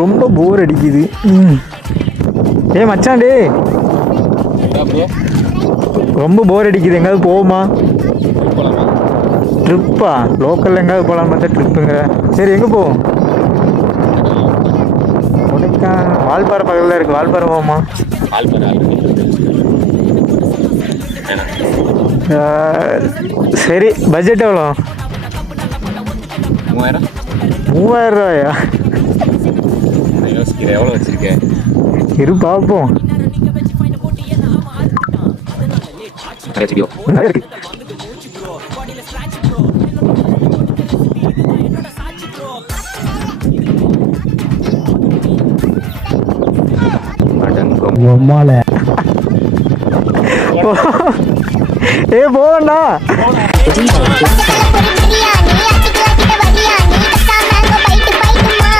ரொம்ப போர் அடிக்குது. ஏ மச்சான் டே, ரொம்ப போர் அடிக்குது, எங்கேயாவது போவோமா? ட்ரிப்பா? லோக்கலில் எங்கேயாவது போகலாம் பார்த்தா ட்ரிப்புங்கிற. சரி எங்கே போவோம்? வால்பாறை பக்கத்தில் இருக்குது, வால்பாறை போவோமா? சரி பட்ஜெட் எவ்வளோ? 3000 ரூபாயா? எவ்வளோ வச்சிருக்கேன் இரு பார்ப்போம். ஏ போண்ணா